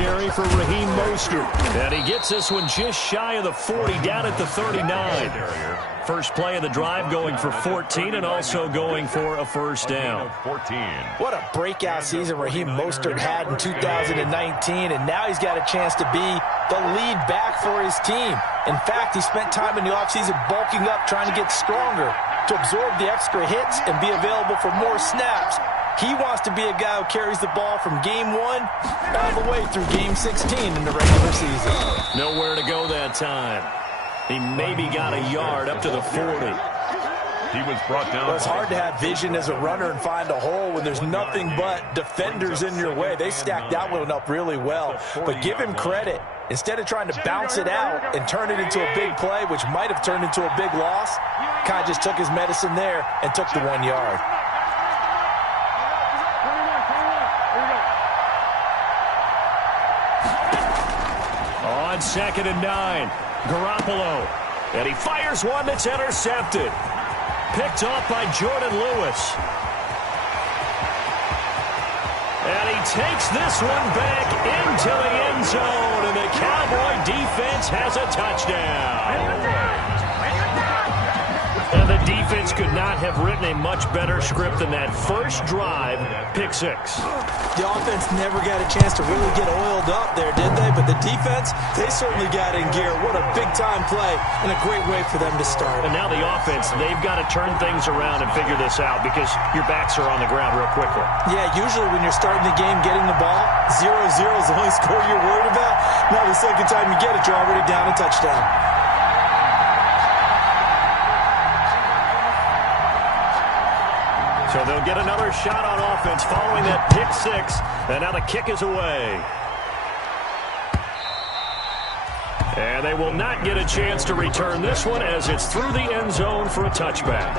carry for Raheem Mostert. And he gets this one just shy of the 40, down at the 39. First play of the drive going for 14 and also going for a first down. What a breakout season Raheem Mostert had in 2019, and now he's got a chance to be the lead back for his team. In fact, he spent time in the offseason bulking up, trying to get stronger to absorb the extra hits and be available for more snaps. He wants to be a guy who carries the ball from game 1 all the way through game 16 in the regular season. Nowhere to go that time. He maybe got a yard up to the 40. He was brought down. Well, it's hard to have vision as a runner and find a hole when there's nothing but defenders in your way. They stacked that one up really well. But give him credit. Instead of trying to bounce it out and turn it into a big play, which might have turned into a big loss, kind of just took his medicine there and took the 1 yard. On 2nd and 9, Garoppolo. And he fires one that's intercepted. Picked off by Jordan Lewis. And he takes this one back into the end zone. And the Cowboy defense has a touchdown. And the defense could not have written a much better script than that first drive, pick 6. The offense never got a chance to really get oiled up there, did they? But the defense, they certainly got in gear. What a big-time play and a great way for them to start. And now the offense, they've got to turn things around and figure this out because your backs are on the ground real quickly. Yeah, usually when you're starting the game, getting the ball, 0-0 is the only score you're worried about. Now the second time you get it, you're already down a touchdown. So they'll get another shot on offense following that pick 6. And now the kick is away. And they will not get a chance to return this one as it's through the end zone for a touchback.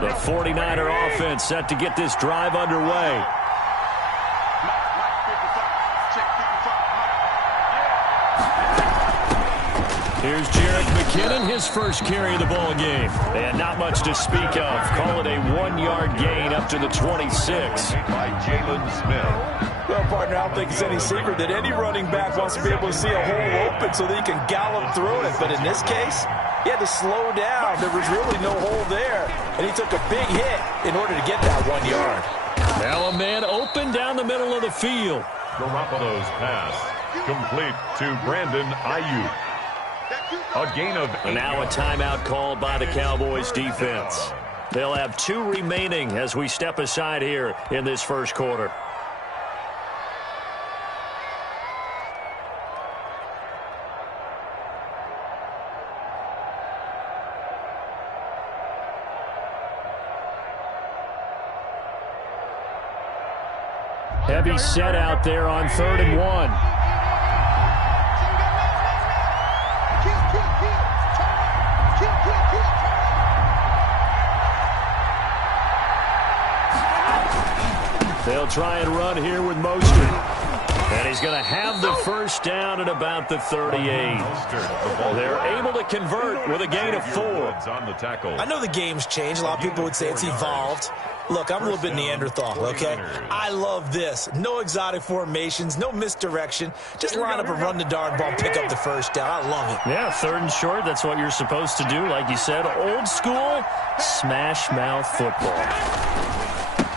The 49er offense set to get this drive underway. Here's Jerick McKinnon, his first carry of the ball game. And not much to speak of. Call it a 1-yard gain up to the 26. By Jalen Smith. Well, partner, I don't think it's any secret that any running back wants to be able to see a hole open so that he can gallop through it. But in this case, he had to slow down. There was really no hole there. And he took a big hit in order to get that 1 yard. Now a man open down the middle of the field. Garoppolo's pass complete to Brandon Ayuk. A gain of 8. And now a timeout called by the Cowboys defense. They'll have 2 remaining as we step aside here in this first quarter. Heavy set out there on 3rd and 1. They'll try and run here with Mostert. And he's going to have the first down at about the 38. They're able to convert with a gain of 4. I know the game's changed. A lot of people would say it's evolved. Look, I'm a little bit Neanderthal, okay? I love this. No exotic formations, no misdirection. Just line up and run the darn ball, pick up the first down. I love it. Yeah, 3rd and short, that's what you're supposed to do. Like you said, old school, smash mouth football.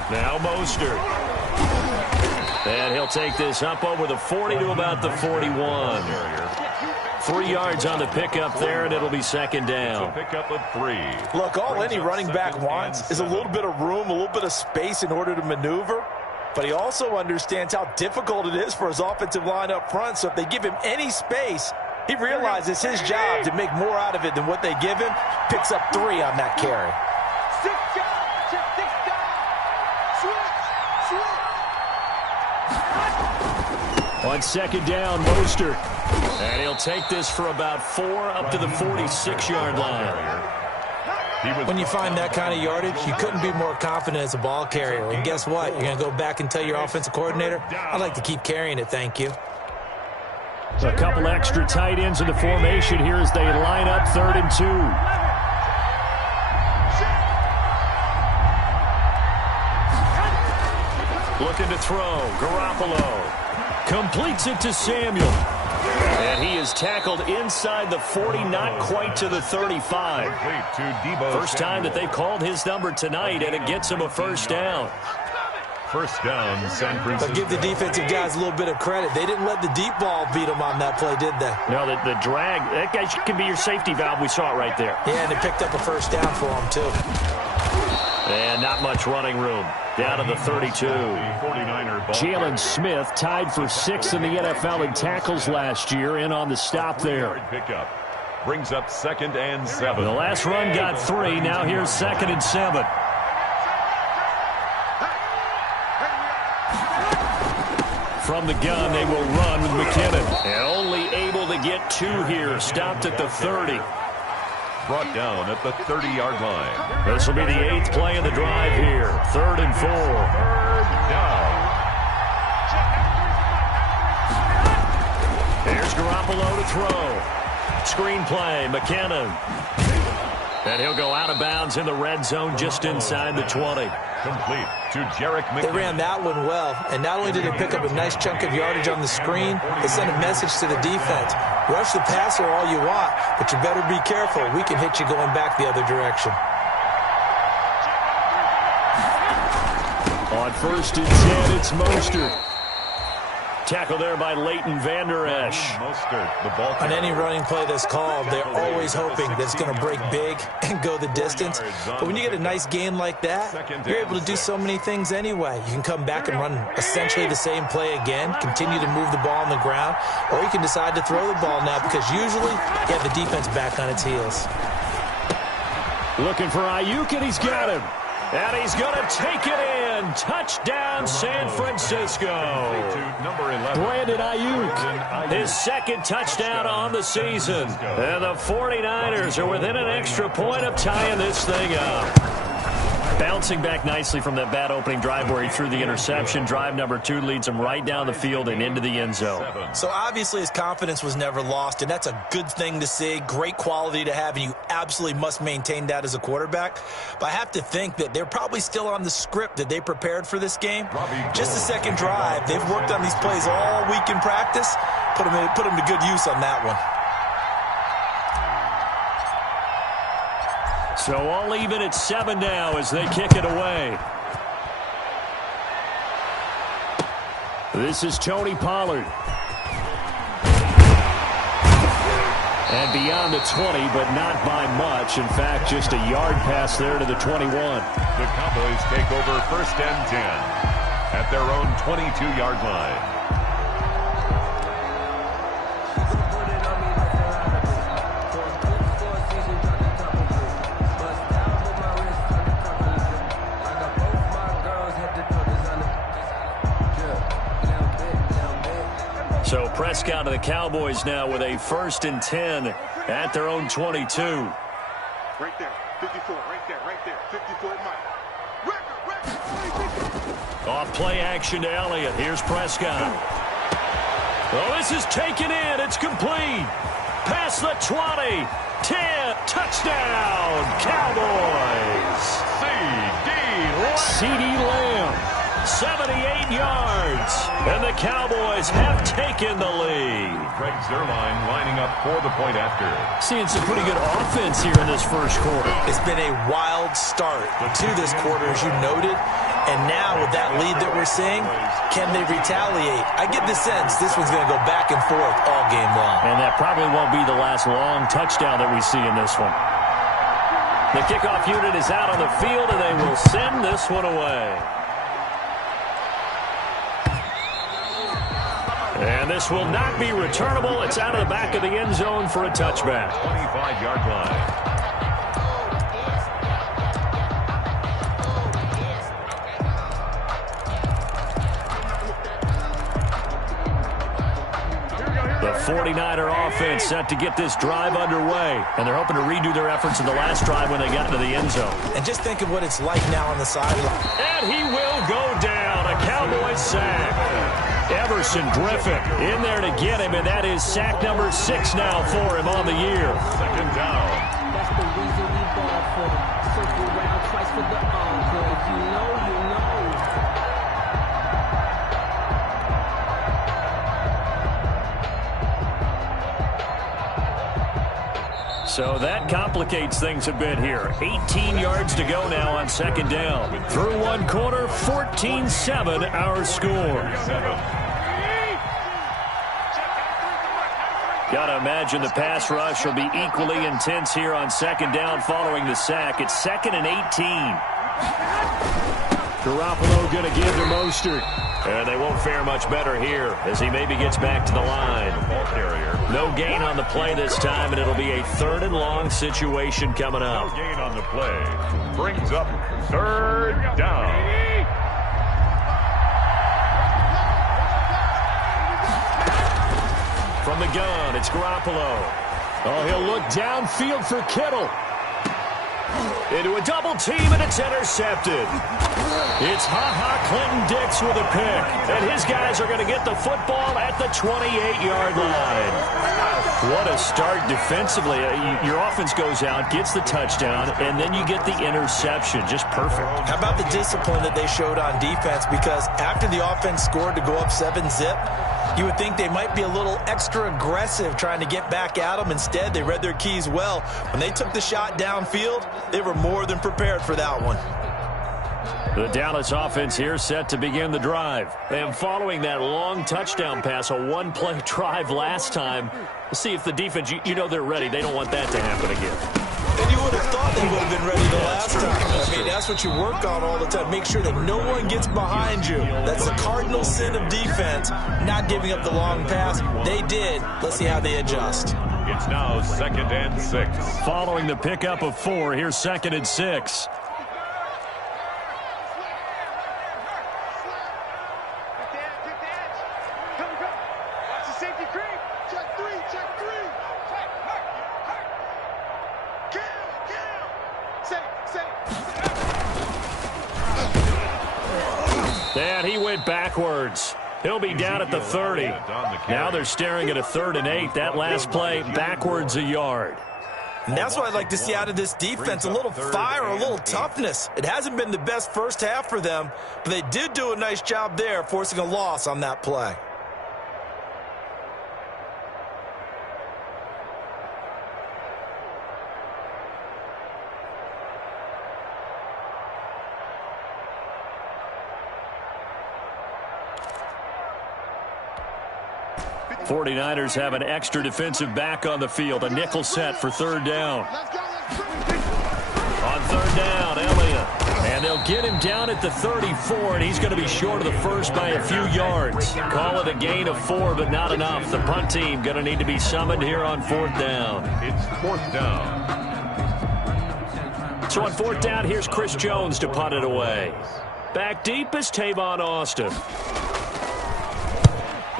Now Mostert. And he'll take this up over the 40 to about the 41. 3 yards on the pickup there, and it'll be 2nd down. Pickup of 3. Look, all any running back wants is a little bit of room, a little bit of space in order to maneuver. But he also understands how difficult it is for his offensive line up front. So if they give him any space, he realizes it's his job to make more out of it than what they give him. Picks up 3 on that carry. On 2nd down, Mostert. And he'll take this for about 4 up to the 46-yard line. When you find that kind of yardage, you couldn't be more confident as a ball carrier. And guess what? You're going to go back and tell your offensive coordinator, I'd like to keep carrying it, thank you. A couple extra tight ends in the formation here as they line up 3rd and 2. Looking to throw. Garoppolo completes it to Samuel. And he is tackled inside the 40, not quite to the 35. First time that they've called his number tonight, and it gets him a first down. First down, San Francisco. But give the defensive guys a little bit of credit. They didn't let the deep ball beat them on that play, did they? No, the drag, that guy can be your safety valve. We saw it right there. Yeah, and they picked up a first down for him, too. And not much running room. Down to the 32. Jalen Smith tied for 6th in the NFL in tackles last year, in on the stop there. Pickup brings up 2nd and 7. The last run got 3. Now here's 2nd and 7. From the gun, they will run with McKinnon. And only able to get 2 here. Stopped at the 30. Brought down at the 30-yard line. This will be the 8th play in the drive here. 3rd and 4. Third down. Here's Garoppolo to throw. Screen play, McKinnon. And he'll go out of bounds in the red zone just inside the 20. Complete to Jarek McKinnon. They ran that one well, and not only did they pick up a nice chunk of yardage on the screen, they sent a message to the defense. Rush the passer all you want, but you better be careful. We can hit you going back the other direction. On 1st and 10, it's Mostert. Tackle there by Leighton Vander Esch. On any running play that's called, they're always hoping that it's going to break big and go the distance. But when you get a nice game like that, you're able to do so many things anyway. You can come back and run essentially the same play again, continue to move the ball on the ground, or you can decide to throw the ball now because usually you have the defense back on its heels. Looking for Ayuk, and he's got him. And he's going to take it in. Touchdown, San Francisco. Brandon Ayuk, his 2nd touchdown on the season. And the 49ers are within an extra point of tying this thing up. Bouncing back nicely from that bad opening drive where he threw the interception. Drive number 2 leads him right down the field and into the end zone. So obviously his confidence was never lost, and that's a good thing to see. Great quality to have, and you absolutely must maintain that as a quarterback. But I have to think that they're probably still on the script that they prepared for this game. Just the second drive. They've worked on these plays all week in practice. Put them to good use on that one. So all even at 7 now as they kick it away. This is Tony Pollard. And beyond the 20, but not by much. In fact, just a yard pass there to the 21. The Cowboys take over 1st and 10 at their own 22-yard line. So Prescott to the Cowboys now with a 1st and 10 at their own 22. Right there, 54, right there, 54, Mike. Off play action to Elliott. Here's Prescott. Oh, this is taken in. It's complete. Past the 20. 10. Touchdown, Cowboys. C.D. Lamb. 78 yards. And the Cowboys have taken the lead. Greg Zuerlein lining up for the point after. Seeing some pretty good offense here in this first quarter. It's been a wild start to this quarter, as you noted. And now with that lead that we're seeing, can they retaliate? I get the sense this one's going to go back and forth all game long. And that probably won't be the last long touchdown that we see in this one. The kickoff unit is out on the field, and they will send this one away. And this will not be returnable. It's out of the back of the end zone for a touchback. 25-yard line. The 49er offense set to get this drive underway. And they're hoping to redo their efforts in the last drive when they got into the end zone. And just think of what it's like now on the sideline. And he will go down. A Cowboys sack. Everson Griffin in there to get him, and that is sack number 6 now for him on the year. 2nd down. That's the reason we ball for them. Circle around twice for the encore. You know. So that complicates things a bit here. 18 yards to go now on second down. Through one quarter, 14-7 our score. Got to imagine the pass rush will be equally intense here on second down following the sack. It's 2nd and 18. Garoppolo going to give to Mostert. And they won't fare much better here as he maybe gets back to the line. No gain on the play this time, and it'll be a 3rd and long situation coming up. No gain on the play. Brings up 3rd down. From the gun, it's Garoppolo. Oh, he'll look downfield for Kittle. Into a double team, and it's intercepted. It's Clinton-Dix with a pick. And his guys are going to get the football at the 28-yard line. What a start defensively. Your offense goes out, gets the touchdown, and then you get the interception. Just perfect. How about the discipline that they showed on defense? Because after the offense scored to go up 7-zip, you would think they might be a little extra aggressive trying to get back at them. Instead, they read their keys well. When they took the shot downfield, they were more than prepared for that one. The Dallas offense here set to begin the drive. And following that long touchdown pass, a one-play drive last time, let's see if the defense, you know they're ready. They don't want that to happen again. And you would have thought they would have been ready the last time. I mean, that's what you work on all the time. Make sure that no one gets behind you. That's the cardinal sin of defense, not giving up the long pass. They did. Let's see how they adjust. It's now 2nd and 6. Following the pickup of 4, here's 2nd and 6. And he went backwards. He'll be down at the 30. Now they're staring at a 3rd and 8. That last play, backwards a yard. And that's what I'd like to see out of this defense, a little fire, a little toughness. It hasn't been the best first half for them, but they did do a nice job there, forcing a loss on that play. The 49ers have an extra defensive back on the field. A nickel set for 3rd down. On 3rd down, Elliott. And they'll get him down at the 34, and he's going to be short of the first by a few yards. Call it a gain of 4, but not enough. The punt team going to need to be summoned here on 4th down. It's 4th down. So on 4th down, here's Chris Jones to punt it away. Back deep is Tavon Austin.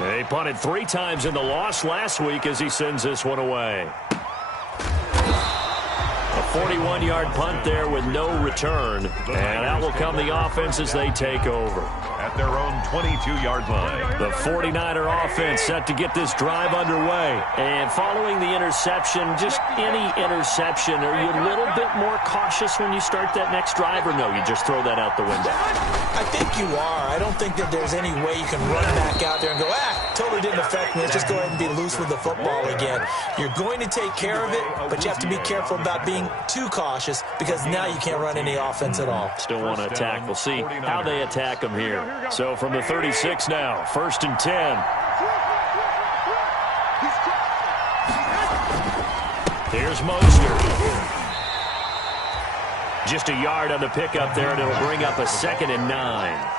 They punted 3 times in the loss last week as he sends this one away. A 41-yard punt there with no return. And out will come the offense as they take over. At their own 22-yard line. The 49er offense set to get this drive underway. And following the interception, just any interception, are you a little bit more cautious when you start that next drive, or no, you just throw that out the window? I think you are. I don't think that there's any way you can run back out there and go, totally didn't affect me. Let's just go ahead and be loose with the football again. You're going to take care of it, but you have to be careful about being too cautious because now you can't run any offense at all. Still want to attack. We'll see how they attack them here. So from the 36 now, 1st and 10. Here's Mostert. Just a yard on the pickup there, and it'll bring up a 2nd and 9.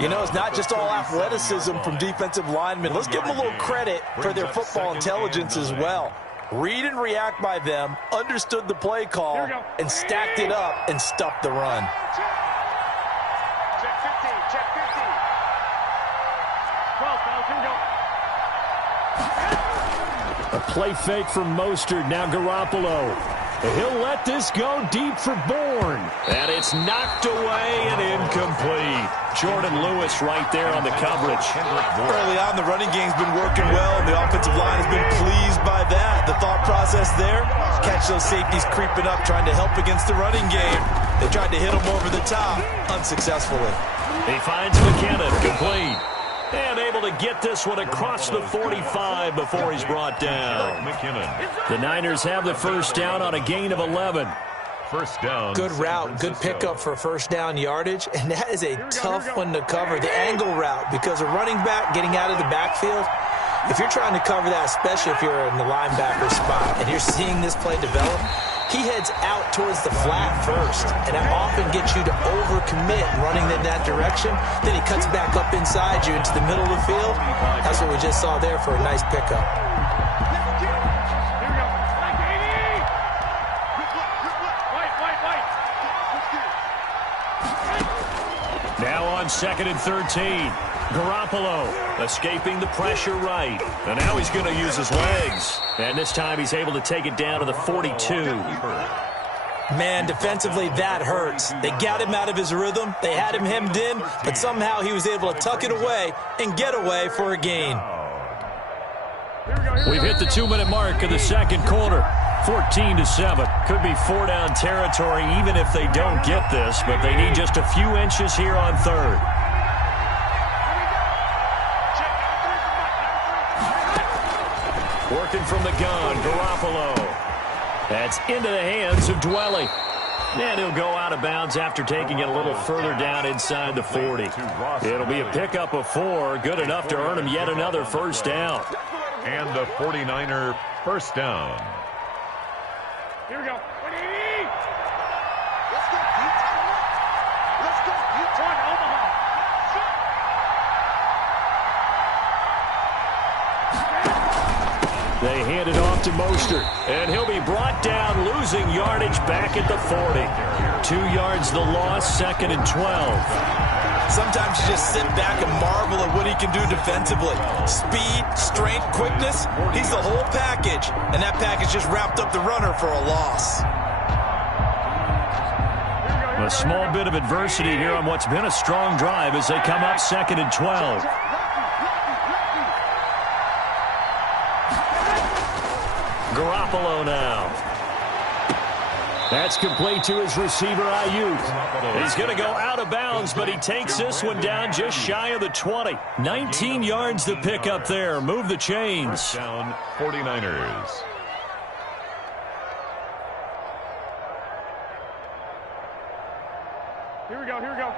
You know, it's not just all athleticism from defensive linemen. Let's give them a little credit for their football intelligence as well. Read and react by them, understood the play call, and stacked it up and stuffed the run. Check 50, check 50. 12, A play fake from Mostert, now Garoppolo. He'll let this go deep for Bourne. And it's knocked away and incomplete. Jordan Lewis right there on the coverage. Early on, the running game's been working well, and the offensive line has been pleased by that. The thought process there, catch those safeties creeping up, trying to help against the running game. They tried to hit them over the top, unsuccessfully. He finds McKinnon, complete. And able to get this one across the 45 before he's brought down. The Niners have the first down on a gain of 11. First down. Good route, good pickup for first down yardage, and that is a tough one to cover, the angle route, because a running back getting out of the backfield, if you're trying to cover that, especially if you're in the linebacker spot and you're seeing this play develop, he heads out towards the flat first, and that often gets you to overcommit running in that direction. Then he cuts back up inside you into the middle of the field. That's what we just saw there for a nice pickup. Now on 2nd and 13. Garoppolo escaping the pressure right. And now he's going to use his legs. And this time he's able to take it down to the 42. Man, defensively, that hurts. They got him out of his rhythm. They had him hemmed in, but somehow he was able to tuck it away and get away for a gain. We've hit the 2-minute mark of the second quarter. 14-7. Could be 4-down territory even if they don't get this, but they need just a few inches here on third. Working from the gun, Garoppolo. That's into the hands of Dwelly. And he'll go out of bounds after taking it a little further down inside the 40. It'll be a pickup of 4, good enough to earn him yet another first down. And the 49er first down. Here we go. Let's go, Pete. Let's go, Pete. On Omaha. They hand it off to Mostert, and he'll be brought down, losing yardage back at the 40. 2 yards the loss, 2nd and 12. Sometimes you just sit back and marvel at what he can do defensively. Speed, strength, quickness, he's the whole package. And that package just wrapped up the runner for a loss. A small bit of adversity here on what's been a strong drive as they come up 2nd and 12. Garoppolo now. That's complete to his receiver, Ayuk. He's going to go out of bounds, but he takes this one down just shy of the 20. 19 yards to pick up there. Move the chains. Down 49ers. Here we go, here we go.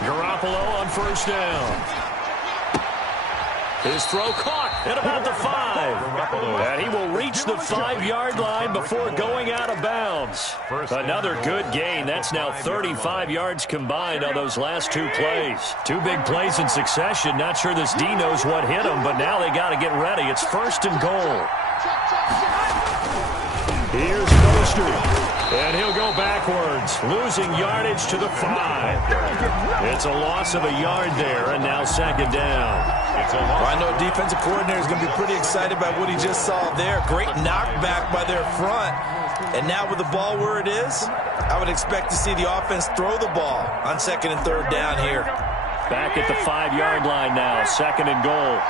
Garoppolo on first down. His throw caught at about the 5. And he will reach the 5-yard line before going out of bounds. Another good gain. That's now 35 yards combined on those last 2 plays. 2 big plays in succession. Not sure this D knows what hit him, but now they got to get ready. It's 1st and goal. Here's Mostert. And he'll go backwards, losing yardage to the 5. It's a loss of a yard there, and now 2nd down. Well, I know defensive coordinator is going to be pretty excited by what he just saw there. Great knockback by their front. And now with the ball where it is, I would expect to see the offense throw the ball on 2nd and 3rd down here. Back at the 5-yard line now, 2nd and goal.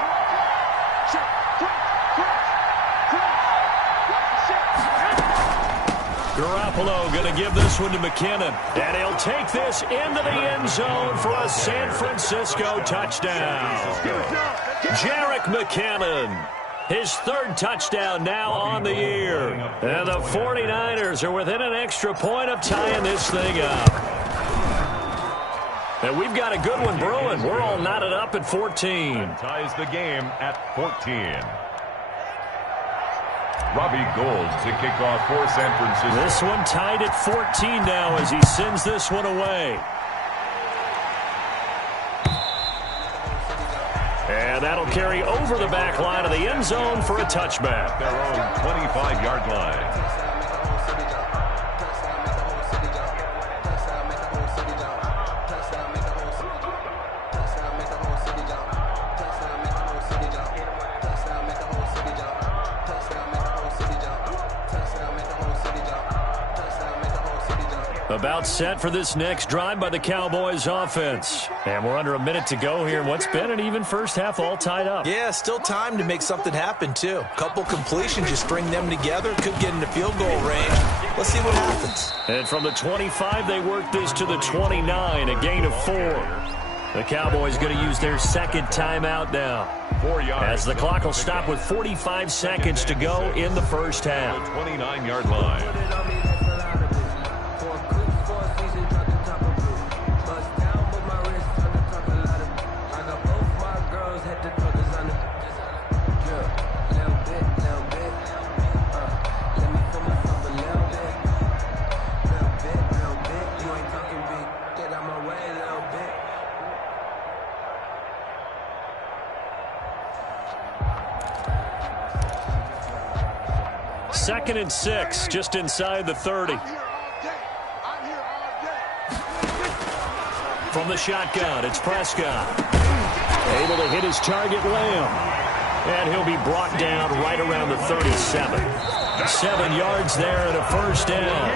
Garoppolo going to give this one to McKinnon. And he'll take this into the end zone for a San Francisco touchdown. Jerick McKinnon, his 3rd touchdown now on the year. And the 49ers are within an extra point of tying this thing up. And we've got a good one brewing. We're all knotted up at 14. Ties the game at 14. Robbie Gould to kick off for San Francisco. This one tied at 14 now as he sends this one away. And that'll carry over the back line of the end zone for a touchback. Their own 25-yard line. About set for this next drive by the Cowboys offense. And we're under a minute to go here in what's been an even first half, all tied up. Yeah, still time to make something happen, too. Couple completions, you string them together, could get into field goal range. Let's see what happens. And from the 25, they work this to the 29, a gain of 4. The Cowboys going to use their second timeout now, 4 yards. as the clock will stop with 45 seconds to go in the first half. 29-yard line. Second and 6, just inside the 30. From the shotgun, it's Prescott. Able to hit his target, Lamb. And he'll be brought down right around the 37. 7 yards there and a first down.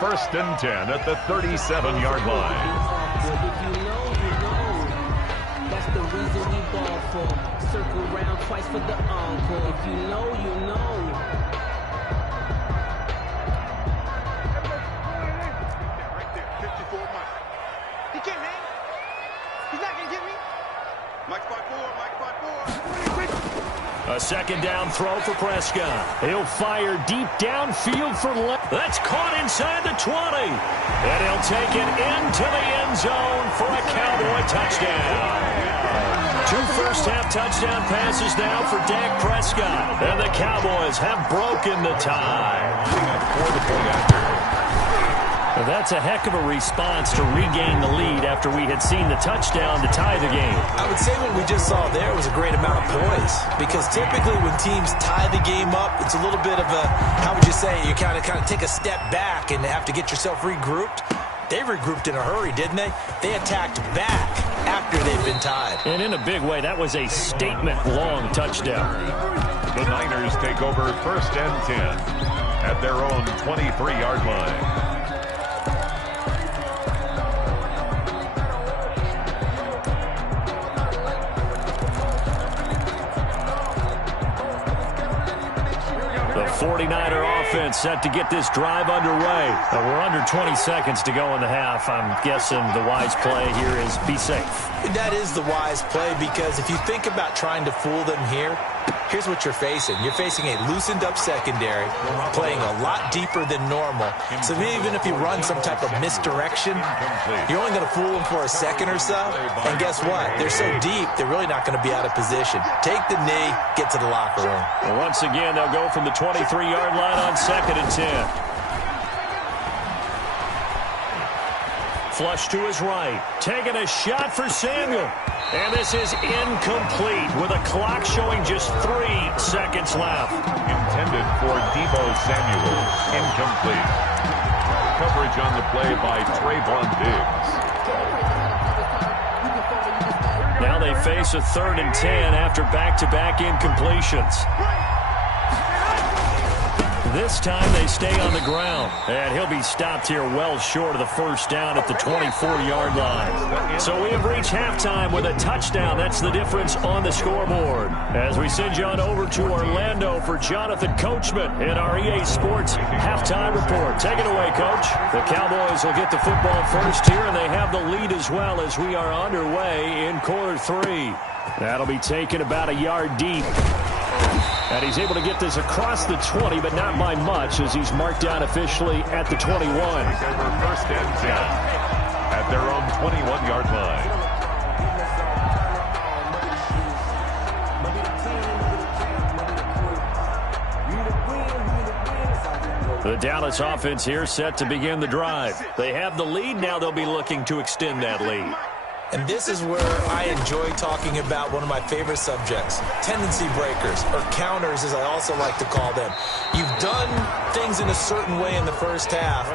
First and 10 at the 37-yard line. That's the reason we ball for. Circle round twice for the encore. If you know, you know. Right there, 54 Mike. He can't hang. He's not going to get me. Mike's by 4, Mike's by 4. A second down throw for Prescott. He'll fire deep downfield for left. That's caught inside the 20. And he'll take it into the end zone for a Cowboy touchdown. 2 first-half touchdown passes now for Dak Prescott. And the Cowboys have broken the tie. That's a heck of a response to regain the lead after we had seen the touchdown to tie the game. I would say what we just saw there was a great amount of poise, because typically when teams tie the game up, it's a little bit of a, how would you say, you kind of take a step back and have to get yourself regrouped. They regrouped in a hurry, didn't they? They attacked back after they've been tied. And in a big way, that was a statement-long touchdown. The Niners take over first and 10 at their own 23-yard line. The 49er offense set to get this drive underway. We're under 20 seconds to go in the half. I'm guessing the wise play here is be safe. That is the wise play, because if you think about trying to fool them here, here's what you're facing. You're facing a loosened up secondary, playing a lot deeper than normal. So even if you run some type of misdirection, you're only going to fool them for a second or so. And guess what? They're so deep, they're really not going to be out of position. Take the knee, get to the locker room. And once again, they'll go from the 23-yard line on second and 10. Flush to his right. Taking a shot for Samuel. And this is incomplete with a clock showing just 3 seconds left. Intended for Deebo Samuel. Incomplete. Coverage on the play by Trayvon Diggs. Now they face a 3rd and 10 after back-to-back incompletions. This time they stay on the ground, and he'll be stopped here well short of the first down at the 24-yard line. So we have reached halftime with a touchdown. That's the difference on the scoreboard. As we send you on over to Orlando for Jonathan Coachman in our EA Sports halftime report. Take it away, Coach. The Cowboys will get the football first here, and they have the lead as well as we are underway in quarter 3. That'll be taken about a yard deep. And he's able to get this across the 20, but not by much, as he's marked down officially at the 21. First and 10 at their own 21-yard line. The Dallas offense here set to begin the drive. They have the lead. Now they'll be looking to extend that lead. And this is where I enjoy talking about one of my favorite subjects, tendency breakers, or counters as I also like to call them. You've done things in a certain way in the first half,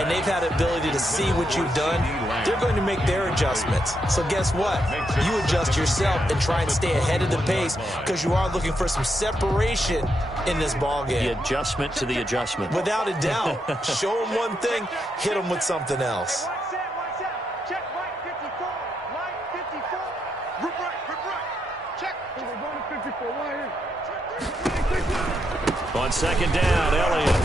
and they've had the ability to see what you've done, they're going to make their adjustments. So guess what? You adjust yourself and try and stay ahead of the pace because you are looking for some separation in this ball game. The adjustment to the adjustment. Without a doubt. Show them one thing, hit them with something else. Check right 54. Line 54. Rip right. Check. We're going to 54. Right here. On second down, Elliott.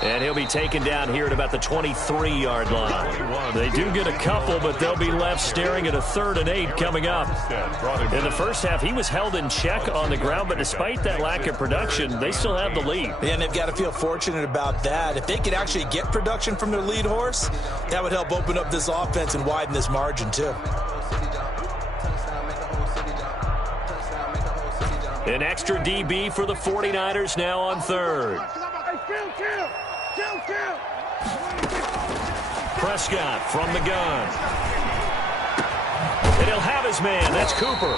And he'll be taken down here at about the 23-yard line. They do get a couple, but they'll be left staring at a 3rd and 8 coming up. In the first half, he was held in check on the ground, but despite that lack of production, they still have the lead. And they've got to feel fortunate about that. If they could actually get production from their lead horse, that would help open up this offense and widen this margin, too. An extra DB for the 49ers now on 3rd. Prescott from the gun. And he'll have his man. That's Cooper.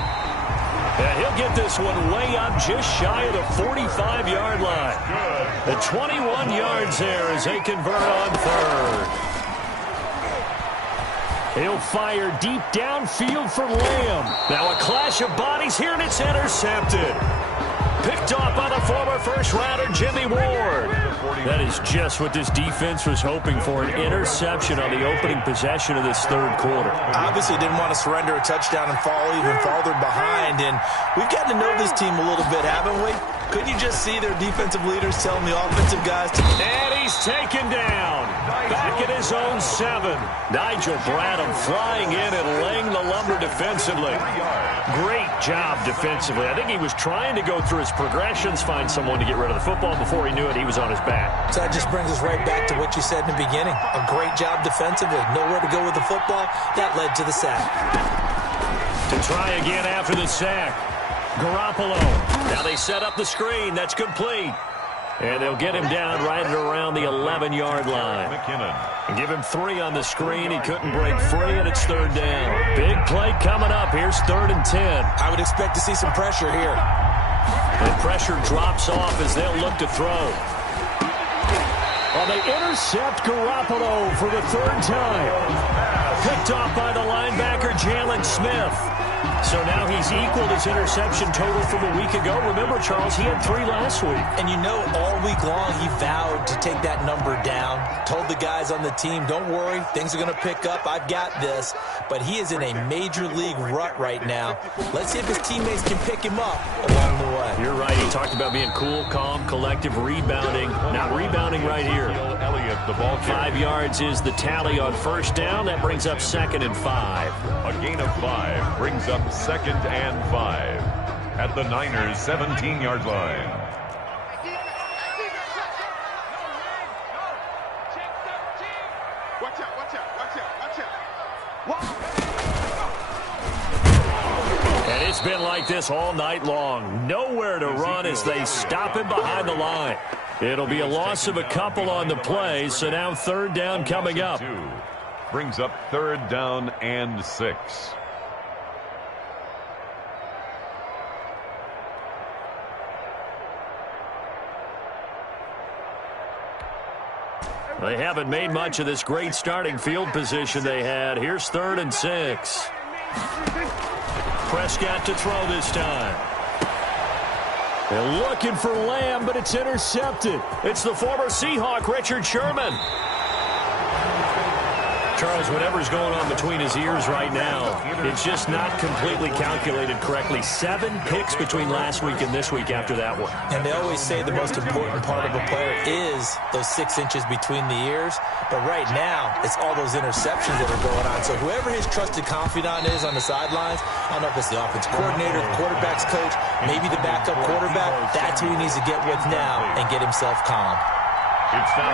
And he'll get this one way up just shy of the 45-yard line. The 21 yards there as they convert on 3rd. He'll fire deep downfield for Lamb. Now a clash of bodies here, and it's intercepted. Picked off by the former first-rounder Jimmy Ward. That is just what this defense was hoping for, an interception on the opening possession of this 3rd quarter. Obviously didn't want to surrender a touchdown and fall even farther behind, and we've gotten to know this team a little bit, haven't we? Couldn't you just see their defensive leaders telling the offensive guys to... And he's taken down. Back at his own 7. Nigel Bradham flying in and laying the lumber defensively. Great job defensively. I think he was trying to go through his progressions, find someone to get rid of the football. Before he knew it, he was on his back. So that just brings us right back to what you said in the beginning. A great job defensively. Nowhere to go with the football. That led to the sack. To try again after the sack. Garoppolo. Now they set up the screen. That's complete. And they'll get him down right at around the 11-yard line. And give him 3 on the screen. He couldn't break free, and it's 3rd down. Big play coming up. Here's 3rd and 10. I would expect to see some pressure here. The pressure drops off as they'll look to throw. Well, they intercept Garoppolo for the 3rd time. Picked off by the linebacker, Jalen Smith. So now he's equaled his interception total from a week ago. Remember, Charles, he had 3 last week. And you know, all week long he vowed to take that number down. Told the guys on the team, don't worry, things are going to pick up. I've got this. But he is in a major league rut right now. Let's see if his teammates can pick him up along the way. You're right. He talked about being cool, calm, collective, rebounding. Not rebounding right here. Elliott, the ball 5 yards is the tally on 1st down. That brings up 2nd and 5. A gain of 5 brings up 2nd and 5 at the Niners' 17-yard line. Watch out. And it's been like this all night long. Nowhere to run as they stop him behind the line. It'll be a loss of a couple on the play, so now 3rd down coming up. Brings up 3rd down and 6. They haven't made much of this great starting field position they had. Here's 3rd and 6. Prescott to throw this time. They're looking for Lamb, but it's intercepted. It's the former Seahawk, Richard Sherman. Charles, whatever's going on between his ears right now, it's just not completely calculated correctly. 7 picks between last week and this week after that one. And they always say the most important part of a player is those 6 inches between the ears. But right now, it's all those interceptions that are going on. So whoever his trusted confidant is on the sidelines, I don't know if it's the offensive coordinator, the quarterback's coach, maybe the backup quarterback, that's who he needs to get with now and get himself calm.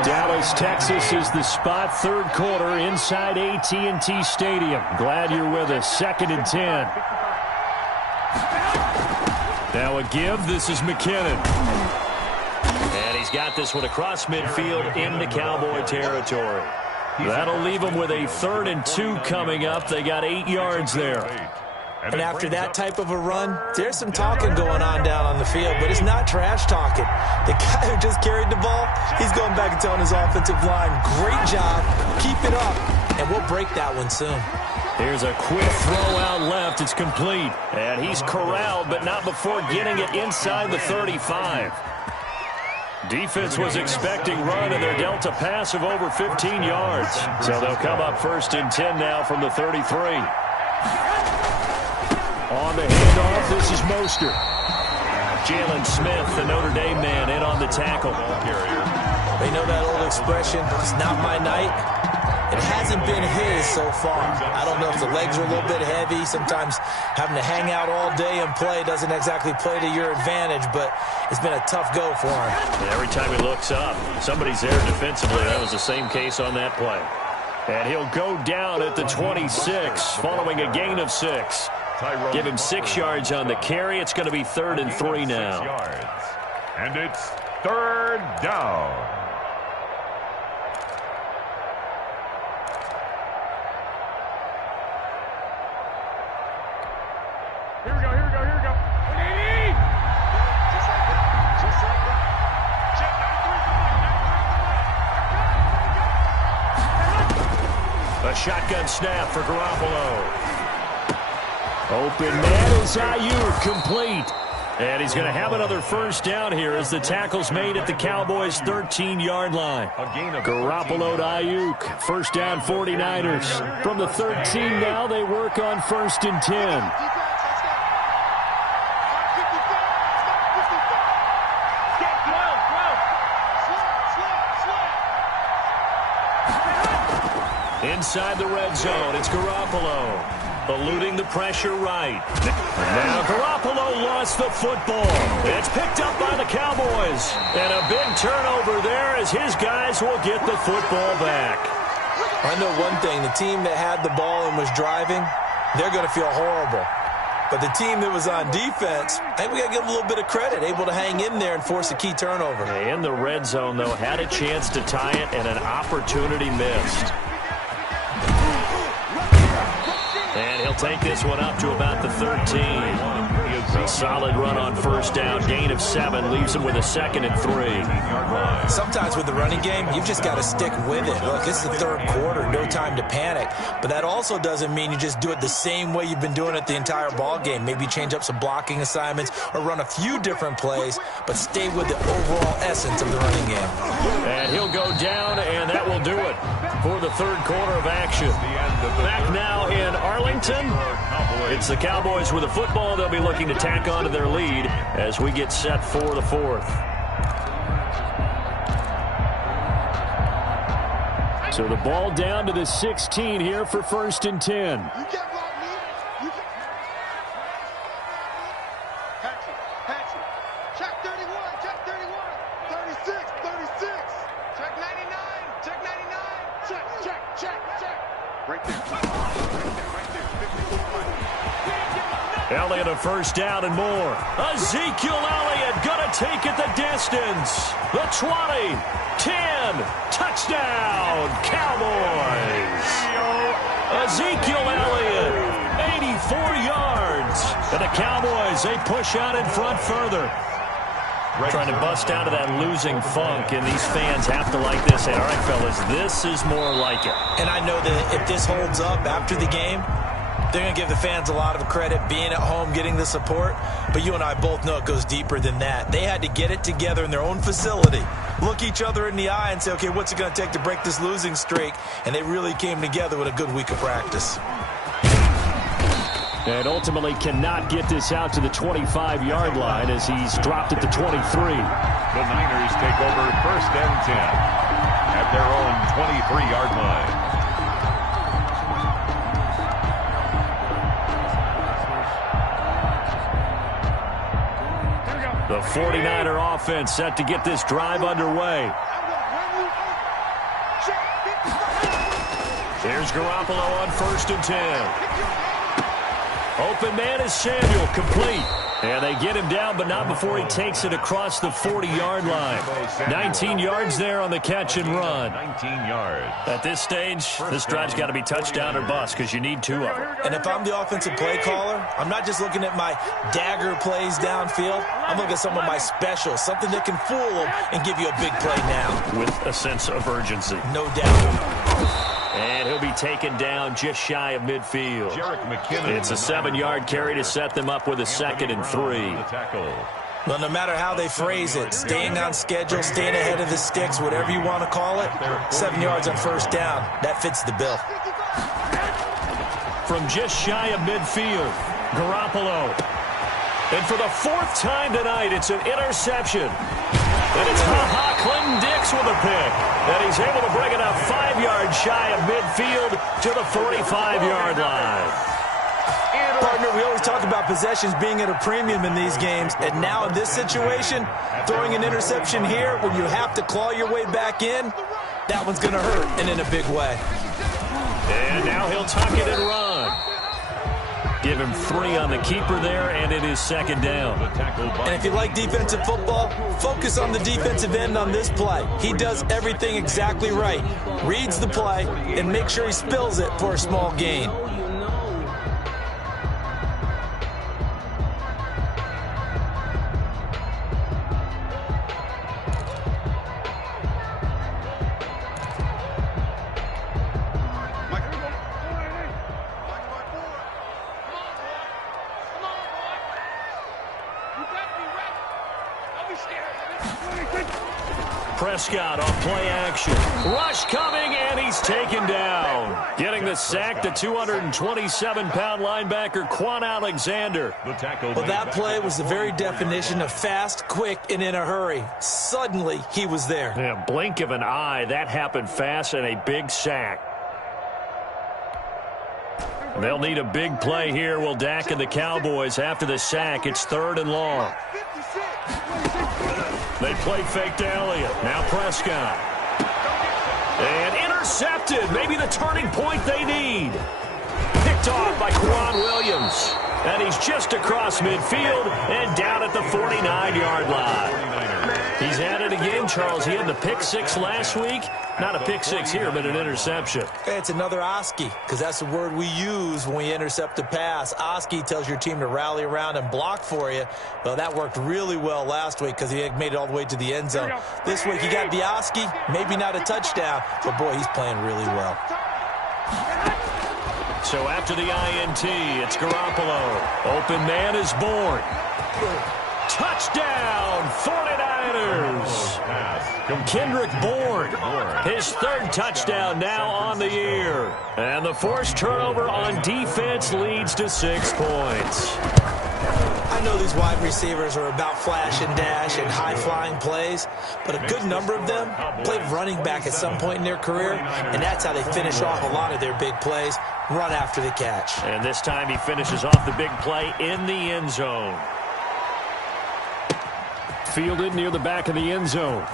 Dallas, Texas is the spot. 3rd quarter inside AT&T Stadium. Glad you're with us. 2nd and 10. Now a give. This is McKinnon. And he's got this one across midfield into Cowboy territory. That'll leave them with a 3rd and 2 coming up. They got 8 yards there. And after that type of a run, there's some talking going on down on the field, but it's not trash talking. The guy who just carried the ball, he's going back and telling his offensive line, great job, keep it up, and we'll break that one soon. Here's a quick throw out left. It's complete. And he's corralled, but not before getting it inside the 35. Defense was expecting run, and they're dealt a pass of over 15 yards. So they'll come up 1st and 10 now from the 33. On the handoff, this is Mostert. Jalen Smith, the Notre Dame man, in on the tackle. They know that old expression, it's not my night. It hasn't been his so far. I don't know if the legs are a little bit heavy. Sometimes having to hang out all day and play doesn't exactly play to your advantage, but it's been a tough go for him. And every time he looks up, somebody's there defensively. That was the same case on that play. And he'll go down at the 26 following a gain of 6. Give him 6 yards on the carry. It's going to be 3rd and 3 now. And it's 3rd down. Here we go. Just like that. Check 93. A shotgun snap for Garoppolo. Open man is Ayuk, complete. And he's going to have another 1st down here as the tackle's made at the Cowboys' 13-yard line. Garoppolo to Ayuk. 1st down 49ers. From the 13 now, they work on 1st and 10. Inside the red zone, it's Garoppolo. Eluding the pressure right. Now Garoppolo lost the football. It's picked up by the Cowboys. And a big turnover there as his guys will get the football back. I know one thing. The team that had the ball and was driving, they're going to feel horrible. But the team that was on defense, I think we got to give them a little bit of credit, able to hang in there and force a key turnover. In the red zone, though, had a chance to tie it and an opportunity missed. And he'll take this one up to about the 13. A solid run on 1st down. Gain of 7 leaves him with a 2nd and 3. Sometimes with the running game, you've just got to stick with it. Look, this is the 3rd quarter. No time to panic. But that also doesn't mean you just do it the same way you've been doing it the entire ball game. Maybe change up some blocking assignments or run a few different plays, but stay with the overall essence of the running game. And he'll go down, and that will do it for the 3rd quarter of action. Back now in Arlington, it's the Cowboys with the football. They'll be looking to tack on to their lead as we get set for the 4th. So the ball down to the 16 here for 1st and 10. You can't block me. You can't. Hatchet. Check 31. 36. Check 99. Check. Right there. 54. Elliott a 1st down and more. Ezekiel Elliott gonna take it the distance. The 20, 10, touchdown, Cowboys. Ezekiel Elliott, 84 yards. And the Cowboys, they push out in front further. Trying to bust out of that losing funk, and these fans have to like this. Say, all right, fellas, this is more like it. And I know that if this holds up after the game, they're going to give the fans a lot of credit, being at home, getting the support. But you and I both know it goes deeper than that. They had to get it together in their own facility, look each other in the eye and say, okay, what's it going to take to break this losing streak? And they really came together with a good week of practice. And ultimately cannot get this out to the 25-yard line as he's dropped at the 23. The Niners take over 1st and 10 at their own 23-yard line. The 49er offense set to get this drive underway. Here's Garoppolo on 1st and 10. Open man is Samuel, complete. And they get him down, but not before he takes it across the 40-yard line. 19 yards there on the catch and run. 19 yards. At this stage, this drive's got to be touchdown or bust because you need two of them. And if I'm the offensive play caller, I'm not just looking at my dagger plays downfield. I'm looking at some of my specials, something that can fool them and give you a big play now. With a sense of urgency. No doubt. And he'll be taken down just shy of midfield. It's a 7-yard carry to set them up with a 2nd and 3. Well, no matter how they phrase it, staying on schedule, staying ahead of the sticks, whatever you want to call it, 7 yards on first down, that fits the bill. From just shy of midfield, Garoppolo. And for the 4th time tonight, it's an interception. And it's Clinton Dix with a pick. And he's able to bring it up 5 yards shy of midfield to the 45-yard line. Partner, we always talk about possessions being at a premium in these games. And now in this situation, throwing an interception here when you have to claw your way back in, that one's going to hurt, and in a big way. And now he'll tuck it and run. Give him 3 on the keeper there, and it is 2nd down. And if you like defensive football, focus on the defensive end on this play. He does everything exactly right. Reads the play and makes sure he spills it for a small gain. Prescott on play action. Rush coming, and he's taken down. Getting the sack, the 227-pound linebacker, Quan Alexander. Well, that play was the very definition of fast, quick, and in a hurry. Suddenly, he was there. Yeah, blink of an eye. That happened fast, and a big sack. They'll need a big play here. Will Dak and the Cowboys after the sack. It's 3rd and long. They play fake to Elliott. Now Prescott. And intercepted. Maybe the turning point they need. Picked off by Quan Williams. And he's just across midfield and down at the 49-yard line. He's at it again, Charles. He had the pick 6 last week. Not a pick 6 here, but an interception. It's another Oski, because that's the word we use when we intercept a pass. Oski tells your team to rally around and block for you. Well, that worked really well last week because he made it all the way to the end zone. This week he got the Oski, maybe not a touchdown, but boy, he's playing really well. So after the INT, it's Garoppolo. Open man is born. Touchdown, 49ers. Kendrick Bourne, his 3rd touchdown now on the year. And the forced turnover on defense leads to 6 points. I know these wide receivers are about flash and dash and high-flying plays, but a good number of them played running back at some point in their career, and that's how they finish off a lot of their big plays, run after the catch. And this time he finishes off the big play in the end zone. Fielded near the back of the end zone.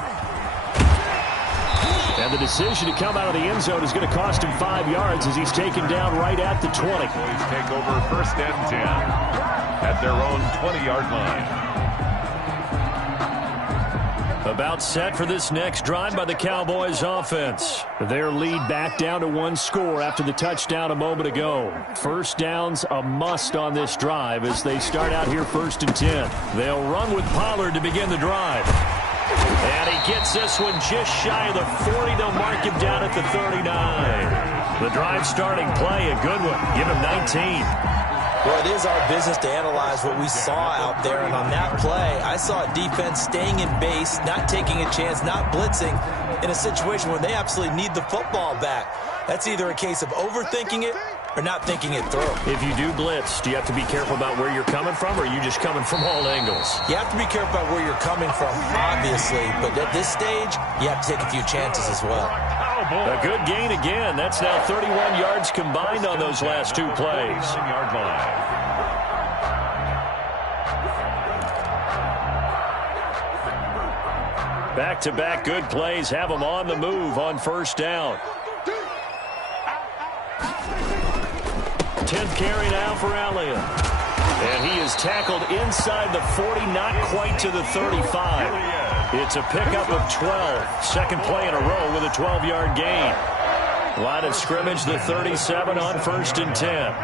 And the decision to come out of the end zone is going to cost him 5 yards as he's taken down right at the 20. Please take over 1st and 10 at their own 20-yard line. About set for this next drive by the Cowboys offense. Their lead back down to 1 score after the touchdown a moment ago. First down's a must on this drive as they start out here 1st and 10. They'll run with Pollard to begin the drive. And he gets this one just shy of the 40. They'll mark him down at the 39. The drive starting play, a good one. Give him 19. Well, it is our business to analyze what we saw out there, and on that play, I saw a defense staying in base, not taking a chance, not blitzing, in a situation where they absolutely need the football back. That's either a case of overthinking it or not thinking it through. If you do blitz, do you have to be careful about where you're coming from, or are you just coming from all angles? You have to be careful about where you're coming from, obviously, but at this stage, you have to take a few chances as well. A good gain again. That's now 31 yards combined on those last 2 plays. Back-to-back good plays have them on the move on 1st down. 10th carry now for Elliott. And he is tackled inside the 40, not quite to the 35. It's a pickup of 12. Second play in a row with a 12-yard gain. Line of scrimmage, the 37 on 1st and 10.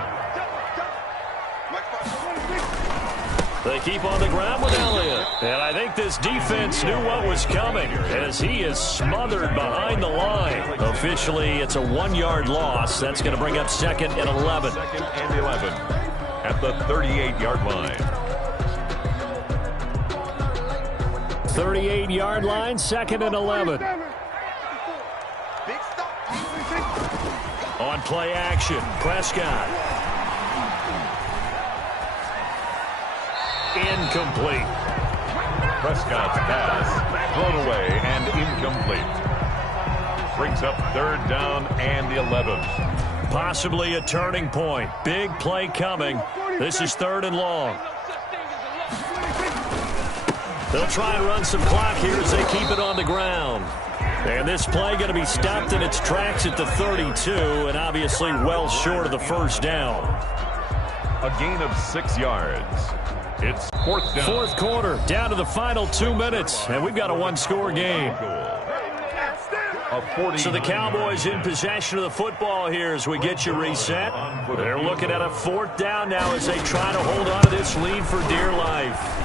They keep on the ground with Elliott. And I think this defense knew what was coming as he is smothered behind the line. Officially, it's a 1-yard loss. That's going to bring up 2nd and 11. 2nd and 11 at the 38-yard line. 38-yard line, 2nd and 11. On play action, Prescott. Incomplete. Prescott's pass thrown away and incomplete. Brings up 3rd down and 11. Possibly a turning point. Big play coming. This is 3rd and long. They'll try and run some clock here as they keep it on the ground. And this play going to be stopped in its tracks at the 32, and obviously well short of the 1st down. A gain of 6 yards. It's 4th down. 4th quarter, down to the final 2 minutes, and we've got a 1-score game. So the Cowboys in possession of the football here as we get you reset. They're looking at a 4th down now as they try to hold on to this lead for dear life.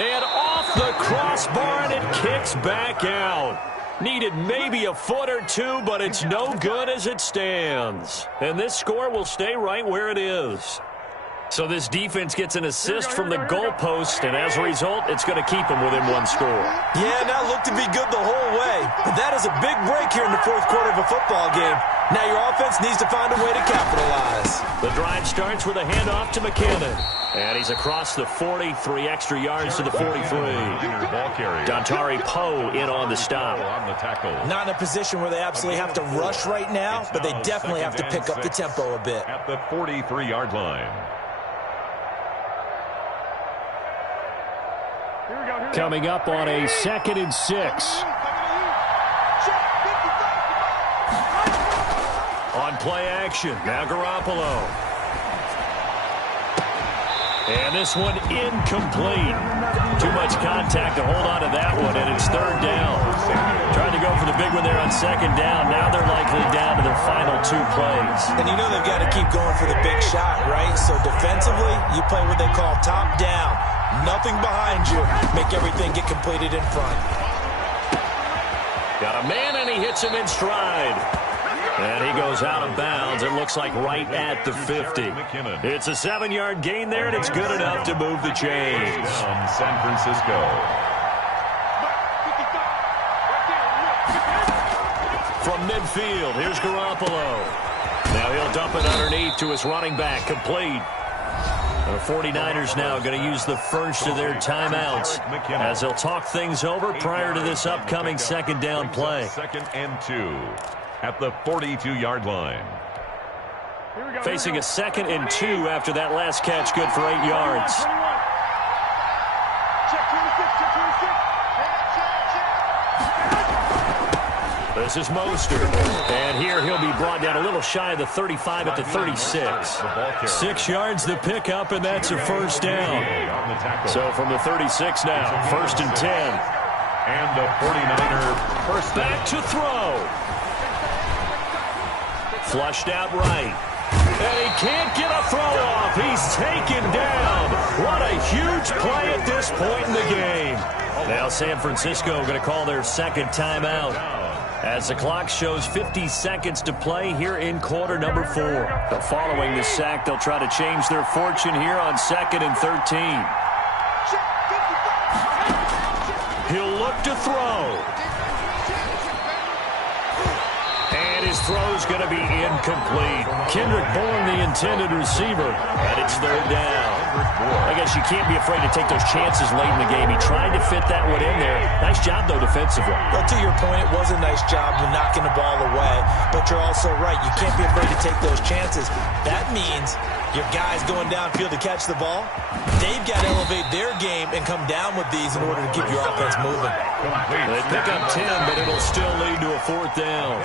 And off the crossbar, and it kicks back out. Needed maybe a foot or two, but it's no good as it stands. And this score will stay right where it is. So this defense gets an assist from the goalpost, and as a result, it's going to keep them within 1 score. Yeah, that looked to be good the whole way. But that is a big break here in the 4th quarter of a football game. Now your offense needs to find a way to capitalize. The drive starts with a handoff to McKinnon. And he's across the 40, 3 extra yards to the 43. Dontari Poe in on the stop. Not in a position where they absolutely have to rush right now, but they definitely have to pick up the tempo a bit. At the 43-yard line. Coming up on a 2nd and 6. On play action, now Garoppolo. And this one incomplete. Too much contact to hold on to that one, and it's 3rd down. Trying to go for the big one there on 2nd down. Now they're likely down to their final 2 plays. And you know they've got to keep going for the big shot, right? So defensively, you play what they call top down. Nothing behind you. Make everything get completed in front. Got a man, and he hits him in stride. And he goes out of bounds. It looks like right at the 50. It's a 7-yard gain there, and it's good enough to move the chains. Down San Francisco. From midfield, here's Garoppolo. Now he'll dump it underneath to his running back, complete. The 49ers now going to use the first of their timeouts as they'll talk things over prior to this upcoming 2nd down play. 2nd and 2 at the 42-yard line. Facing a 2nd and 2 after that last catch, good for 8 yards. This is Mostert. And here he'll be brought down a little shy of the 35 at the 36. 6 yards the pickup, and that's a 1st down. So from the 36 now, 1st and 10. And the 49er first back to throw. Flushed out right. And he can't get a throw off. He's taken down. What a huge play at this point in the game. Now San Francisco going to call their 2nd timeout as the clock shows 50 seconds to play here in quarter number 4. Following the sack, they'll try to change their fortune here on 2nd and 13. He'll look to throw. And his throw's going to be incomplete. Kendrick Bourne, the intended receiver, and it's 3rd down. I guess you can't be afraid to take those chances late in the game. He tried to fit that one in there. Nice job, though, defensively. Well, to your point, it was a nice job of knocking the ball away, but you're also right. You can't be afraid to take those chances. That means your guys going downfield to catch the ball, they've got to elevate their game and come down with these in order to keep your offense moving. They pick up 10, but it'll still lead to a 4th down.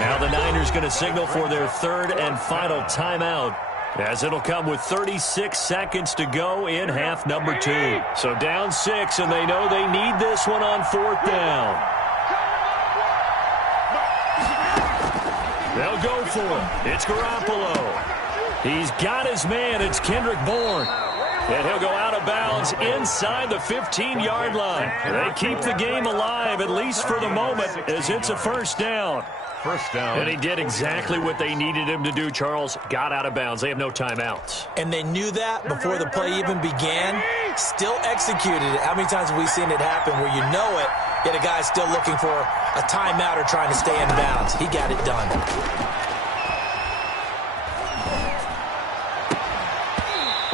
Now the Niners going to signal for their 3rd and final timeout as it'll come with 36 seconds to go in half number 2. So down 6, and they know they need this one on 4th down. They'll go for it. It's Garoppolo. He's got his man. It's Kendrick Bourne. And he'll go out of bounds inside the 15-yard line. They keep the game alive, at least for the moment, as it's a first down. First down. And he did exactly what they needed him to do, Charles. Got out of bounds. They have no timeouts. And they knew that before the play even began. Still executed it. How many times have we seen it happen where you know it, yet a guy's still looking for a timeout or trying to stay in bounds? He got it done.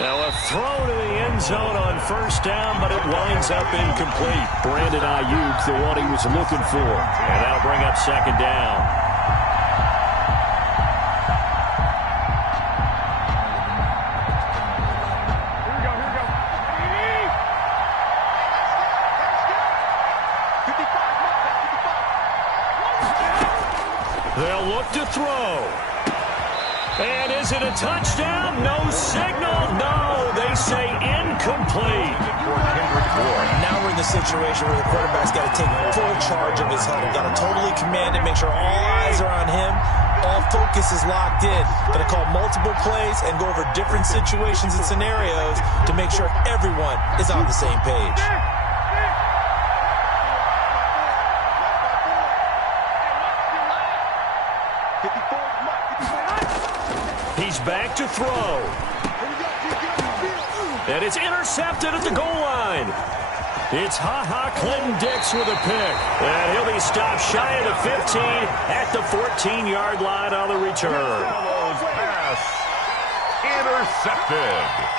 Now a throw to the end zone on first down, but it winds up incomplete. Brandon Ayuk, the one he was looking for. And that'll bring up second down. They'll look to throw. And is it a touchdown? No signal. No, they say incomplete. Now we're in the situation where the quarterback's got to take full charge of his huddle. Got to totally command it, make sure all eyes are on him. All focus is locked in. Got to call multiple plays and go over different situations and scenarios to make sure everyone is on the same page. He's back to throw. And it's intercepted at the goal line. It's Clinton Dix with a pick. And he'll be stopped shy of the 15 at the 14-yard line on the return. Pass intercepted.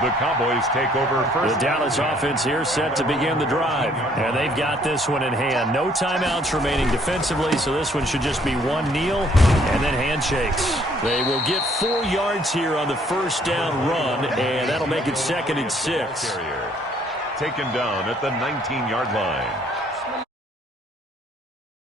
The Cowboys take over first. The Dallas offense here set to begin the drive. And they've got this one in hand. No timeouts remaining defensively, so this one should just be one kneel and then handshakes. They will get 4 yards here on the first down run, and that'll make it 2nd and 6. Taken down at the 19-yard line.